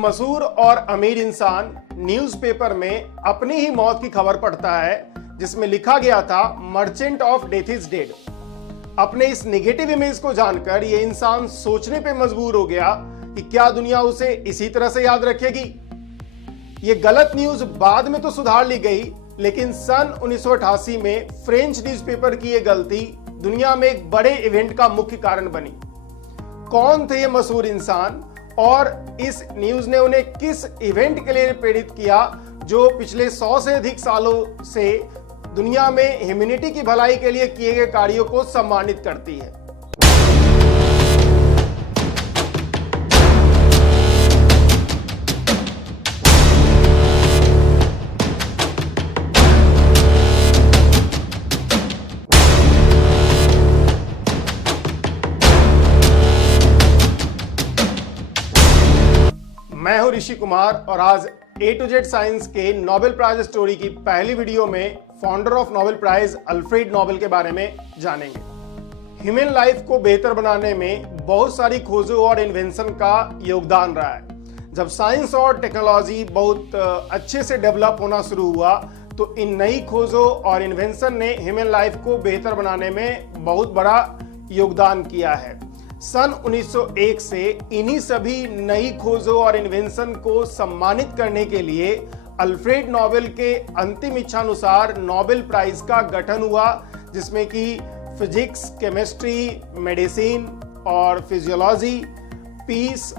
मशहूर और अमीर इंसान न्यूज़पेपर में अपनी ही मौत की खबर पढ़ता है जिसमें लिखा गया था merchant of death is dead. अपने इस नेगेटिव इमेज को जानकर यह इंसान सोचने पे मजबूर हो गया कि क्या दुनिया उसे इसी तरह से याद रखेगी। यह गलत न्यूज बाद में तो सुधार ली गई, लेकिन सन 1988 में फ्रेंच न्यूज़पेपर की यह गलती दुनिया में एक बड़े इवेंट का मुख्य कारण बनी। कौन थे ये मशहूर इंसान और इस न्यूज ने उन्हें किस इवेंट के लिए प्रेरित किया जो पिछले 100 से अधिक सालों से दुनिया में ह्यूमैनिटी की भलाई के लिए किए गए कार्यों को सम्मानित करती है। मैं हूं ऋषि कुमार और आज A to Z साइंस के नोबेल प्राइज स्टोरी की पहली वीडियो में founder of Nobel Prize Alfred Nobel के बारे में जानेंगे। ह्यूमन लाइफ को बेहतर बनाने में बहुत सारी खोजों और इन्वेंशन का योगदान रहा है। जब साइंस और टेक्नोलॉजी बहुत अच्छे से डेवलप होना शुरू हुआ तो इन नई खोजों और इन्वेंशन ने ह्यूमन लाइफ को बेहतर बनाने में बहुत बड़ा योगदान किया है। सन 1901 से इन्हीं सभी नई खोजों और इन्वेंशन को सम्मानित करने के लिए अल्फ्रेड नोबेल के अंतिम इच्छानुसार नोबेल प्राइज का गठन हुआ, जिसमें कि फिजिक्स, केमिस्ट्री, मेडिसिन और फिजियोलॉजी, पीस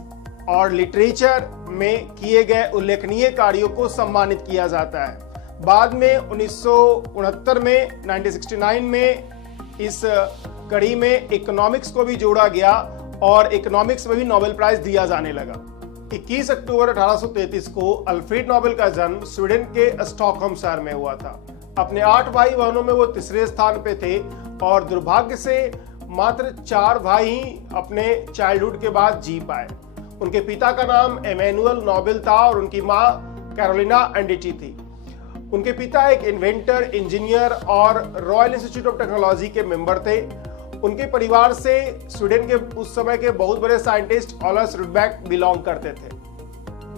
और लिटरेचर में किए गए उल्लेखनीय कार्यों को सम्मानित किया जाता है। बाद में 1969 में 1969 में इस कड़ी में इकोनॉमिक्स को भी जोड़ा गया और इकोनॉमिक्स में भी नोबेल प्राइज दिया जाने लगा। 21 अक्टूबर 1833 को अल्फ्रेड नोबेल का जन्म स्वीडन के स्टॉकहोम शहर में हुआ था। अपने 8 भाई बहनों में वो तीसरे स्थान पे थे और दुर्भाग्य से मात्र 4 भाई ही अपने चाइल्डहुड के बाद जी पाए। उनके पिता का नाम एमेनुअल नोबेल था और उनकी माँ कैरोलिना एंडिटी थी। उनके पिता एक इन्वेंटर, इंजीनियर और रॉयल इंस्टीट्यूट ऑफ टेक्नोलॉजी के मेंबर थे। उनके परिवार से स्वीडन के उस समय के बहुत बड़े साइंटिस्ट ऑलर्स रुडबैक बिलोंग करते थे।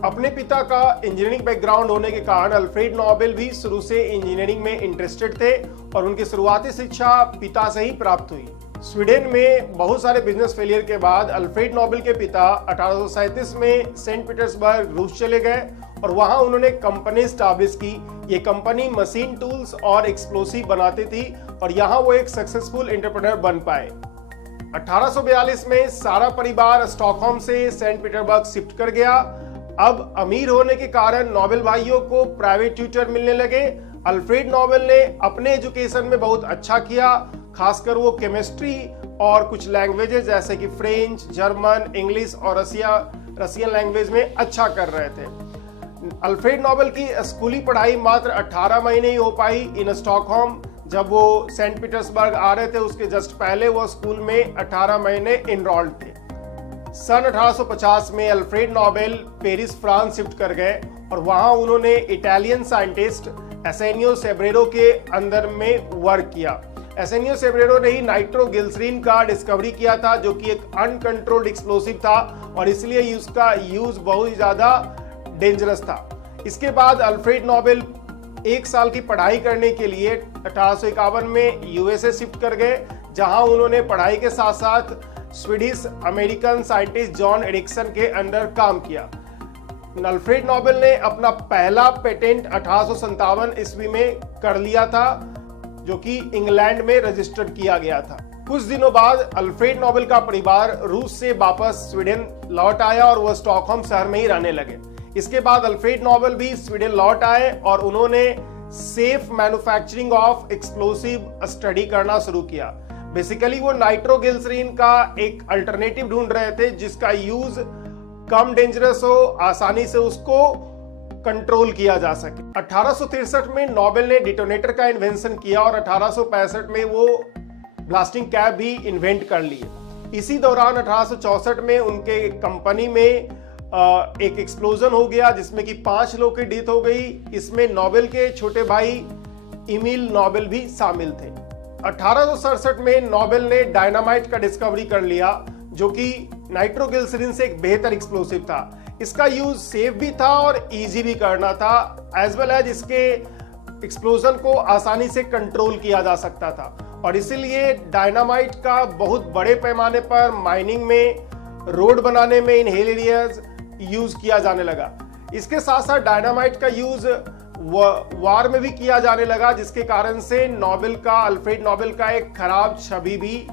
अपने पिता का इंजीनियरिंग बैकग्राउंड होने के कारण अल्फ्रेड नोबेल भी शुरू से इंजीनियरिंग में इंटरेस्टेड थे और उनकी शुरुआती शिक्षा पिता से ही प्राप्त हुई। स्वीडन में बहुत सारे बिजनेस फेलियर के बाद अल्फ्रेड नोबेल के पिता 1837 में सेंट पीटर्सबर्ग रूस चले गए और वहां उन्होंने कंपनी स्टैब्लिश की। ये कंपनी मशीन टूल्स और एक्सप्लोसिव बनाती थी और यहाँ वो एक सक्सेसफुल एंटरप्रेन्योर बन पाए। 1842 में सारा परिवार स्टॉकहोम से सेंट पीटर्सबर्ग शिफ्ट कर गया। अब अमीर होने के कारण नोबेल भाइयों को प्राइवेट ट्यूटर मिलने लगे। अल्फ्रेड नोबेल ने अपने एजुकेशन में बहुत अच्छा किया, खासकर वो केमिस्ट्री और कुछ लैंग्वेजेस जैसे कि फ्रेंच, जर्मन, इंग्लिश और रशियन लैंग्वेज में अच्छा कर रहे थे। अल्फ्रेड नोबेल की स्कूली पढ़ाई मात्र 18 महीने ही हो पाई इन स्टॉकहोम। जब वो सेंट पीटर्सबर्ग आ रहे थे उसके जस्ट पहले वो स्कूल में 18 महीने इनरोल्ड थे। सन 1850 में Alfred Nobel Paris, France shift कर गए और वहां उन्होंने इटालियन साइंटिस्ट एसेनियो सेब्रेरो के अंदर में वर्क किया। एसेनियो सेब्रेरो ने ही नाइट्रोग्लिसरीन का डिस्कवरी किया था, जो कि एक अनकंट्रोल्ड एक्सप्लोसिव था और इसलिए उसका यूज बहुत ही ज्यादा डेंजरस था। इसके बाद अल्फ्रेड नोबेल 1 साल की पढ़ाई करने के लिए 1851 में यूएसए शिफ्ट कर गए, जहां उन्होंने पढ़ाई के साथ साथ Swedish American scientist John Ericsson के अंडर काम किया। अल्फ्रेड नोबेल ने अपना पहला पेटेंट 1857 ईस्वी में कर लिया था, जो कि इंग्लैंड में रजिस्टर्ड किया गया था। कुछ दिनों बाद अल्फ्रेड नोबेल का परिवार रूस से वापस स्वीडन लौट आया और वह स्टॉकहोम शहर में ही रहने लगे। इसके बाद अल्फ्रेड नोबेल भी स्वीडन लौट आए और उन्होंने safe manufacturing of explosive study करना शुरू किया। बेसिकली वो नाइट्रोग्लिसरीन का एक अल्टरनेटिव ढूंढ रहे थे जिसका यूज कम डेंजरस हो, आसानी से उसको कंट्रोल किया जा सके। 1863 में नोबेल ने डिटोनेटर का इन्वेंशन किया और 1865 में वो ब्लास्टिंग कैप भी इन्वेंट कर लिए। इसी दौरान 1864 में उनके कंपनी में एक एक्सप्लोजन हो गया जिसमें कि 5 लोग की डेथ हो गई। इसमें नोबेल के छोटे भाई इमिल नोबेल भी शामिल थे। 1867 में नोबेल ने डायनामाइट का डिस्कवरी कर लिया, जो कि नाइट्रोग्लिसरीन से एक बेहतर एक्सप्लोसिव था। इसका यूज सेफ भी था और इजी भी करना था, एज वेल एज इसके एक्सप्लोजन को आसानी से कंट्रोल किया जा सकता था। और इसीलिए डायनामाइट का बहुत बड़े पैमाने पर माइनिंग में, रोड बनाने में इन हिल एरियाज यूज किया जाने लगा। इसके साथ साथ डायनामाइट का यूज वार में भी किया जाने लगा, जिसके कारण से नोबेल का, अल्फ्रेड नोबेल का एक खराब छवि भी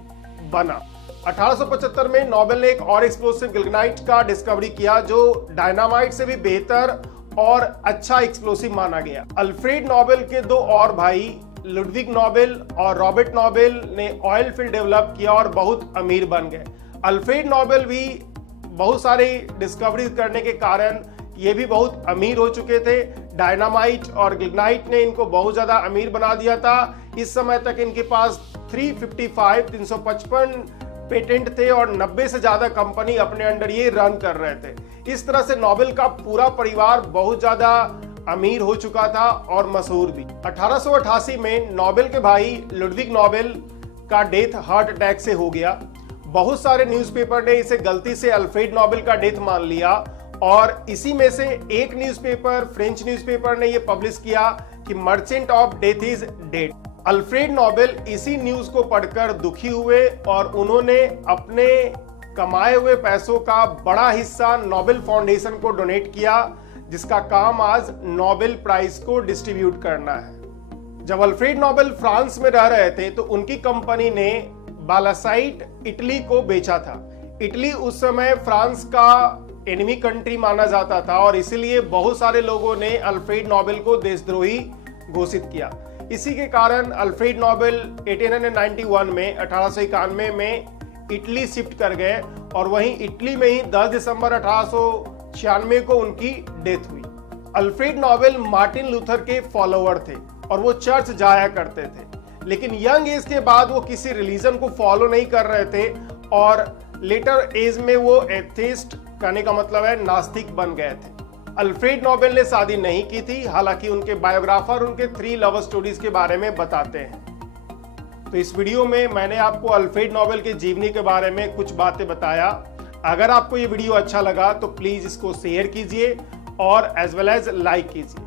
बना। 1875 में नोबेल ने एक और एक्सप्लोसिव गिल्गनाइट का डिस्कवरी किया, जो डायनामाइट से भी बेहतर और अच्छा एक्सप्लोसिव माना गया। अल्फ्रेड नोबेल के दो और भाई लुडविग नोबेल और रॉबर्ट नोबेल ने ऑयल फील्ड डेवलप किया और बहुत अमीर बन गए। अल्फ्रेड नोबेल भी बहुत सारी डिस्कवरी करने के कारण ये भी बहुत अमीर हो चुके थे। डायनामाइट और गिल्गनाइट ने इनको बहुत ज्यादा अमीर बना दिया था। इस समय तक इनके पास 355 पेटेंट थे और 90 से ज्यादा कंपनी अपने अंडर ये रन कर रहे थे। इस तरह से नोबेल का पूरा परिवार बहुत ज्यादा अमीर हो चुका था और मशहूर भी। 1888 में नोबेल के भाई लुडविग नोबेल का डेथ हार्ट अटैक से हो गया। बहुत सारे न्यूज़पेपर ने इसे गलती से अल्फ्रेड नोबेल का डेथ मान लिया और इसी में से एक न्यूज़पेपर, फ्रेंच न्यूज़पेपर ने यह पब्लिश किया कि merchant of death is dead. Alfred Nobel इसी न्यूज को पढ़कर दुखी हुए और उन्होंने अपने कमाए हुए पैसों का बड़ा हिस्सा नोबेल फाउंडेशन को डोनेट किया, जिसका काम आज नोबेल प्राइज को डिस्ट्रीब्यूट करना है। जब अल्फ्रेड नोबेल फ्रांस में रह रहे थे तो उनकी कंपनी ने बालासाइट इटली को बेचा था। इटली उस समय फ्रांस का एनिमी कंट्री माना जाता था और इसीलिए बहुत सारे लोगों ने अल्फ्रेड नोबेल को देशद्रोही घोषित किया। इसी के कारण अल्फ्रेड नोबेल 1891 में इटली शिफ्ट कर गए और वहीं इटली में ही 10 दिसंबर 1896 को उनकी डेथ हुई। अल्फ्रेड नोबेल मार्टिन लूथर के फॉलोअर थे और वो चर्च जाया करते थे, लेकिन यंग एज के बाद वो किसी रिलीजन को फॉलो नहीं कर रहे थे और लेटर एज में वो एथेइस्ट, कहने का मतलब है नास्तिक, बन गए थे। अल्फ्रेड नोबेल ने शादी नहीं की थी, हालांकि उनके बायोग्राफर उनके 3 लव स्टोरीज के बारे में बताते हैं। तो इस वीडियो में मैंने आपको अल्फ्रेड नोबेल के जीवनी के बारे में कुछ बातें बताया। अगर आपको ये वीडियो अच्छा लगा तो प्लीज इसको शेयर कीजिए और एज वेल एज लाइक कीजिए।